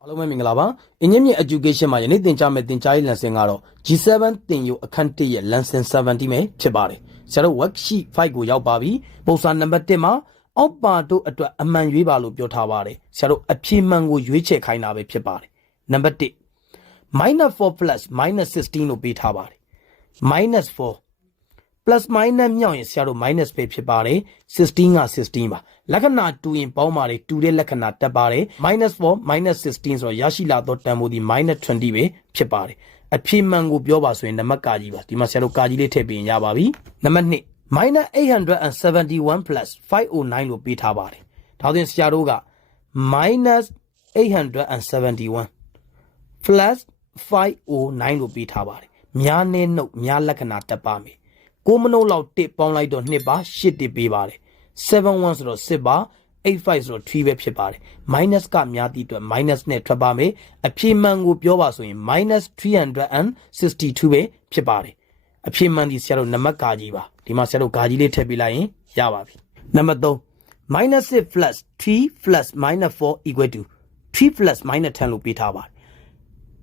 အားလုံးပဲမင်္ဂလာပါအင်ဂျင်မြင့် education မှာယနေ့သင်ကြားမယ့်သင်ကြားရေး lesson ကတော့ G7 သင်ယူအခန်း1ရဲ့ Lesson-17 ပဲဖြစ်ပါတယ်ဆရာတို့ worksheet 5ကိုရောက်ပါပြီပုံစံနံပါတ်1မှာအောက်ပါတို့အတွက်အမှန်ရွေးပါလို့ပြောထားပါတယ်ဆရာတို့အဖြေမှန်ကိုရွေးချယ်ခိုင်းတာပဲဖြစ်ပါတယ်နံပါတ်1 -4 plus -16 လို့ပေးထားပါတယ် -4 plus minus မြောက်ရင်ဆရာတို့ minus ပဲဖြစ်ပါတယ်16က16ပါလက္ခဏာတူရင်ပေါင်းပါတယ်တူတဲ့လက္ခဏာတက်ပါတယ် -4 -16 ဆိုတော့ရရှိလာတော့တန်ဖိုးဒီ -20 ပဲဖြစ်ပါတယ်အဖြေမှန်ကိုပြောပါဆိုရင်နံပါတ်ကကြီးပါဒီမှာဆရာတို့ကကြီးလေးထည့်ပေးရင်ရပါပြီနံပါတ်2 -871 plus 509လို့ပေးထားပါတယ်ဒါဆိုရင်ဆရာတို့က -871 plus 509လို့ပေးထားပါတယ်များနဲ့နှုတ်များလက္ခဏာတက်ပါမယ်ကိုမနှုတ်လောက်1ပေါင်းလိုက်တော့2ပါ8တစ်ပေးပါတယ်71ဆိုတော့10ပါ85ဆိုတော့3ပဲဖြစ်ပါတယ် minus ကများသည့်အတွက် minus နဲ့ထွက်ပါမယ်အဖြေမှန်ကိုပြောပါဆိုရင် -362 ပဲဖြစ်ပါတယ်အဖြေမှန်ဒီဆရာတို့နံပါတ်ကကြီးပါဒီမှာဆရာတို့ကကြီးလေးထည့်ပေးလိုက်ရင်ရပါပြီနံပါတ်3 -6 plus 3 plus -4 equal to 3 plus -10 လို့ပေးထားပါတယ်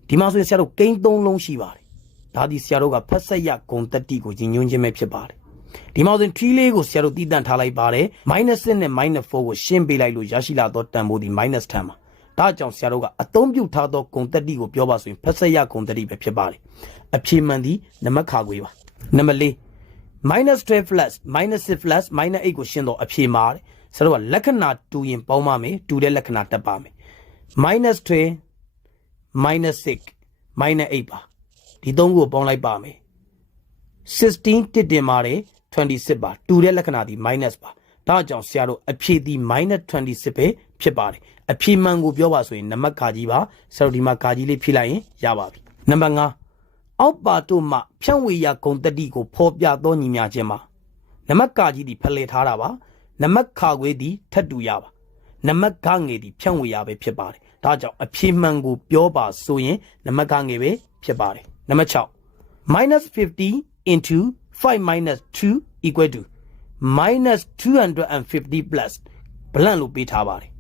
ဒီမှာဆိုရင်ဆရာတို့ကိန်း3လုံးရှိပါတယ်ဒါဒီဆရာတို့ကဖတ်ဆက်ရဂုံတက်တိကိုညင်ညွှန်းခြင်းပဲဖြစ်ပါတယ်ဒီမှာဆိုရင်3လေးကိုဆရာတို့တည်တံ့ထားလိုက်ပါတယ်-6နဲ့-4ကိုရှင်းပေးလိုက်လို့ရရှိလာတော့တန်ဖိုးဒီ-10ပါဒါကြောင့်ဆရာတို့ကအသုံးပြုထားသောဂုံတက်တိကိုပြောပါဆိုရင်ဖတ်ဆက်ရဂုံတက်တိပဲဖြစ်ပါတယ်အဖြေမှန်ဒီနံပါတ်ခါခွေးပါနံပါတ်4 -12 plus -6 plus -8ကိုရှင်းတော့အဖြေမှာဆရာတို့ကလက္ခဏာတူရင်ပေါင်းပါမယ်တူတဲ့လက္ခဏာတက်ပါမယ်-12 -6 -8ပါဒီ3ခုကိုပေါင်းလိုက်ပါမယ်16တစ်တင်ပါတယ်26ပါတူတဲ့လက္ခဏာဒီ minus ပါဒါကြောင့်ဆရာတို့အဖြေဒီ -26 ပဲဖြစ်ပါတယ်အဖြေမှန်ကိုပြောပါဆိုရင်နံပါတ်ကာကြီးပါဆရာတို့ဒီမှာကာကြီးလေးဖြည့်လိုက်ရင်ရပါပြီနံပါတ်5အောက်ပါတို့မှဖြန့်ဝေရဂုံတတိကိုဖော်ပြသောညီမျှခြင်းမှာနံပါတ်ကာကြီးဒီဖလှယ်ထားတာပါနံပါတ်ခါခွေးဒီထပ်တူရပါနံပါတ်ခငယ်ဒီဖြန့်ဝေရပဲဖြစ်ပါတယ်ဒါကြောင့်အဖြေမှန်ကိုပြောပါဆိုရင်နံပါတ်ခငယ်ပဲဖြစ်ပါတယ်နံပါတ်6 -50 into 5 minus 2 equal to minus 250 plus ဘလန့်လို့ပေးထားပါတယ်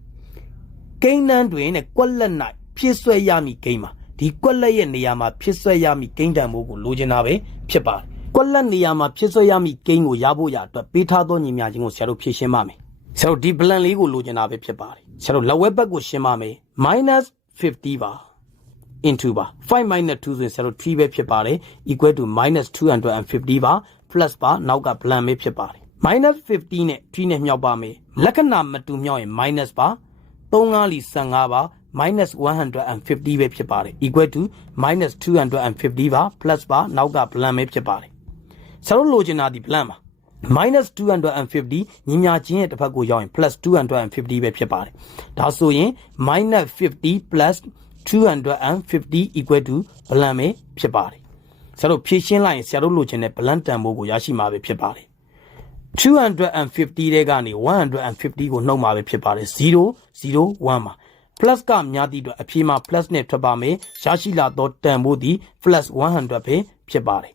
ကိန်းနှန်းတွင်နဲ့ကွက်လက်၌ဖြစ်ဆွဲရမည်ကိန်းမှာဒီကွက်လက်ရဲ့နေရာမှာဖြစ်ဆွဲရမည်ကိန်းတန်ဖိုးကိုလိုချင်တာပဲဖြစ်ပါတယ်ကွက်လက်နေရာမှာဖြစ်ဆွဲရမည်ကိန်းကိုရဖို့ရအတွက်ပေးထားသောညီမျှခြင်းကိုဆရာတို့ဖြည့်ရှင်းပါမယ်ဆရာတို့ဒီဘလန့်လေးကိုလိုချင်တာပဲဖြစ်ပါတယ်ဆရာတို့လက်ဝဲဘက်ကိုရှင်းပါမယ် minus 50 ပါinto ပါ5 minus 2ဆိုရင်ဆရာတို့3ပဲဖြစ်ပါတယ် equal to minus 250 ပါ plus ပါနောက်ကဘလန်ပဲဖြစ်ပါတယ် minus 50နဲ့3နဲ့မြောက်ပါမယ်လက္ခဏာမတူမြောက်ရင် minus ပါ3 လီ15ပါ minus 150ပဲဖြစ်ပါတယ် equal to minus 250ပါ plus ပါနောက်ကဘလန်ပဲဖြစ်ပါတယ်ဆရာတို့လိုချင်တာဒီဘလန်ပါminus 250ညီမျှခြင်းရဲ့တစ်ဖက်ကိုရောက်ရင် plus 250ပဲဖြစ်ပါတယ်ဒါဆိုရင် minus 50 plus 250 equal to ဘလန်ပဲဖြစ်ပါတယ်ဆရာတို့ဖြည့်ရှင်းလိုက်ရင်ဆရာတို့လိုချင်တဲ့ဘလန်တန်ဖိုးကိုရရှိမှာပဲဖြစ်ပါတယ်250တဲ့ကနေ150ကိုနှုတ်မှာပဲဖြစ်ပါတယ်001မှာ plus ကများသည့်အတွက်အဖြေမှာ plus နဲ့ထွက်ပါမယ်ရရှိလာတော့တန်ဖိုးဒီ plus 100ပဲဖြစ်ပါတယ်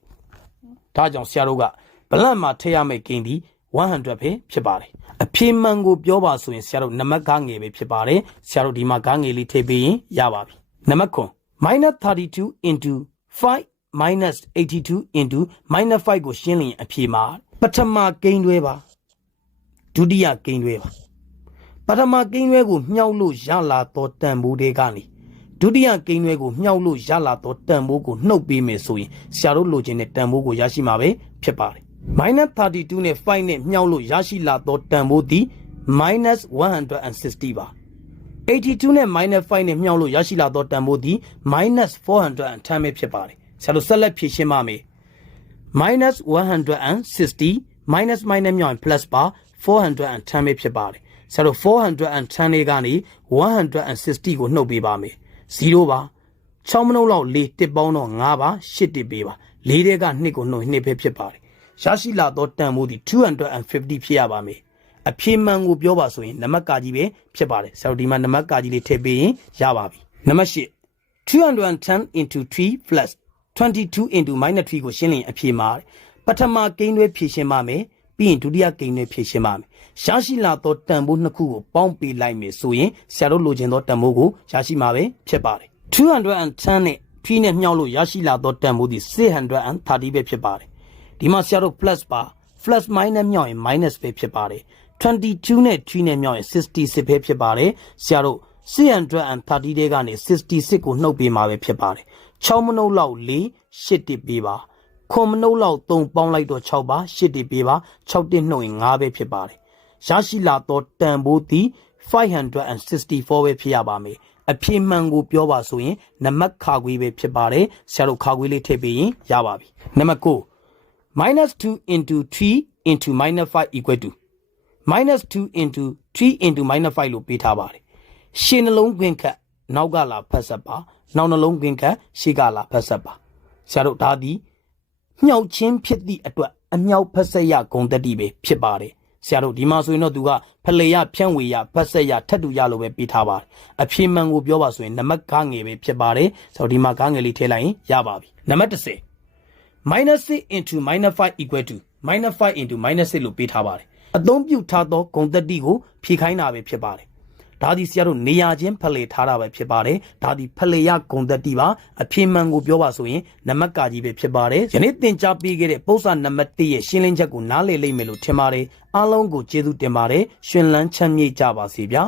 ဒါကြောင့်ဆရာတို့ကဘလန်မှာထည့်ရမယ့်ကိန်းဒီ100ပဲဖြစ်ပါတယ်အဖြေမှန်ကိုပြောပါဆိုရင်ဆရာတို့နံပါတ်ကငယ်ပဲဖြစ်ပါတယ်ဆရာတို့ဒီမှာကငယ်လေးထည့်ပေးရင်ရပါပြီနံပါတ်9 -32 into 5 minus 82 into minus 5ကိုရှင်းလျင်အဖြေမှာပထမကိန်းတွဲပါဒုတိယကိန်းတွဲပါပထမကိန်းတွဲကိုမြှောက်လို့ရလာတော့တန်ဖိုးတွေကနေဒုတိယကိန်းတွဲကိုမြှောက်လို့ရလာတော့တန်ဖိုးကိုနှုတ်ပေးမယ်ဆိုရင်ဆရာတို့လိုချင်တဲ့တန်ဖိုးကိုရရှိမှာပဲဖြစ်ပါတယ်-32နဲ့5နဲ့မြှောက်လို့ရရှိလာတော့တန်ဖိုးဒီ -160 ပါ82နဲ့ -5 နဲ့မြှောက်လို့ရရှိလာတော့တန်ဖိုးဒီ -410 ပဲဖြစ်ပါတယ်ဆရာတို့ဆက်လက်ဖြည့်ရှင်းပါမယ်-160 minus နဲ့မြှောက်ရင် plus ပါ410ပဲဖြစ်ပါတယ်ဆရာတို့410လေးကနေ160ကိုနှုတ်ပေးပါမယ်0ပါ6မနှုတ်လောက်4တစ်ပေါင်းတော့5ပါ8တစ်ပေးပါ4တဲ့က2ကိုနှုတ်2ပဲဖြစ်ပါတယ်ရရှိလာတော့တန်ဖိုးဒီ250ဖြစ်ရပါမယ်အဖြေမှန်ကိုပြောပါဆိုရင်နံပါတ်ကကြီးပဲဖြစ်ပါတယ်ဆရာတို့ဒီမှာနံပါတ်ကကြီးလေးထည့်ပေးရင်ရပါပြီနံပါတ်8 210 into 3 plus 22 into -3ကိုရှင်းလျင်အဖြေမှာပထမကိန်းတွဲဖြည့်ရှင်းပါမယ် ပြီးရင်ဒုတိယကိန်းနဲ့ဖြည့်ရှင်းပါမယ်ရရှိလာသောတန်ဖိုးနှစ်ခုကိုပေါင်းပေးလိုက်မယ်ဆိုရင်ဆရာတို့လိုချင်သောတန်ဖိုးကိုရရှိမှာပဲဖြစ်ပါတယ်210နဲ့3နဲ့မြောက်လို့ရရှိလာသောတန်ဖိုးသည်630ပဲဖြစ်ပါတယ်ဒီမှာဆရာတို့ plus ပါ plus minus မြောက်ရင် minus ပဲဖြစ်ပါတယ်22နဲ့3နဲ့မြောက်ရင်66ပဲဖြစ်ပါတယ်ဆရာတို့630တဲကနေ66ကိုနှုတ်ပေးမှာပဲဖြစ်ပါတယ်6မနှုတ်လောက်4 8တစ်ပေးပါခွန်မနှုတ်လောက်3ပေါင်းလိုက်တော့6ပါ8တစ်ပေးပါ6တစ်နှုတ်ရင်5ပဲဖြစ်ပါတယ်ရရှိလာသောတန်ဖိုးသည်564ပဲဖြစ်ရပါမယ်အဖြေမှန်ကိုပြောပါဆိုရင်နံပါတ်ခါခွေးပဲဖြစ်ပါတယ်ဆရာတို့ခါခွေးလေးထည့်ပေးရင်ရပါပြီနံပါတ်9 -2 into 3 into -5 equal to -2 into 3 into -5 လို့ပေးထားပါတယ်ရှင်းနှလုံးခွင်းခတ်နောက်ကလာဖတ်ဆက်ပါနောက်နှလုံးခွင်းခတ်ရှေ့ကလာဖတ်ဆက်ပါဆရာတို့ဒါသည်မြောက်ချင်းဖြစ်သည့်အတွက်အမြောက်ဖက်ဆက်ရဂုံတက်တိပဲဖြစ်ပါတယ်ဆရာတို့ဒီမှာဆိုရင်တော့သူကဖလေရဖြန့်ဝေရဖက်ဆက်ရထပ်တူရလို့ပဲပေးထားပါတယ်အဖြေမှန်ကိုပြောပါဆိုရင်နံပါတ်ခငယ်ပဲဖြစ်ပါတယ်ဆိုတော့ဒီမှာခငယ်လေးထည့်လိုက်ရင်ရပါပြီနံပါတ်10 -6 into -5 equal to -5 into -6 လို့ပေးထားပါတယ်အသုံးပြုထားသောဂုံတက်တိကိုဖြည့်ခိုင်းတာပဲဖြစ်ပါတယ်ဒါဒီဆရာတို့နေရာချင်းဖလေထားတာပဲဖြစ်ပါတယ်ဒါဒီဖလေရဂုံတက်တိပါအဖြေမှန်ကိုပြောပါဆိုရင်နံပါတ်ကကြီးပဲဖြစ်ပါတယ်ယနေ့သင်ကြားပေးခဲ့တဲ့ပု္ပ္ပစာနံပါတ်1ရဲ့ရှင်းလင်းချက်ကိုနားလည်လိမ့်မယ်လို့ထင်ပါတယ်အားလုံးကိုကျေးဇူးတင်ပါတယ်ရှင်လန်းချမ်းမြေ့ကြပါစေဗျာ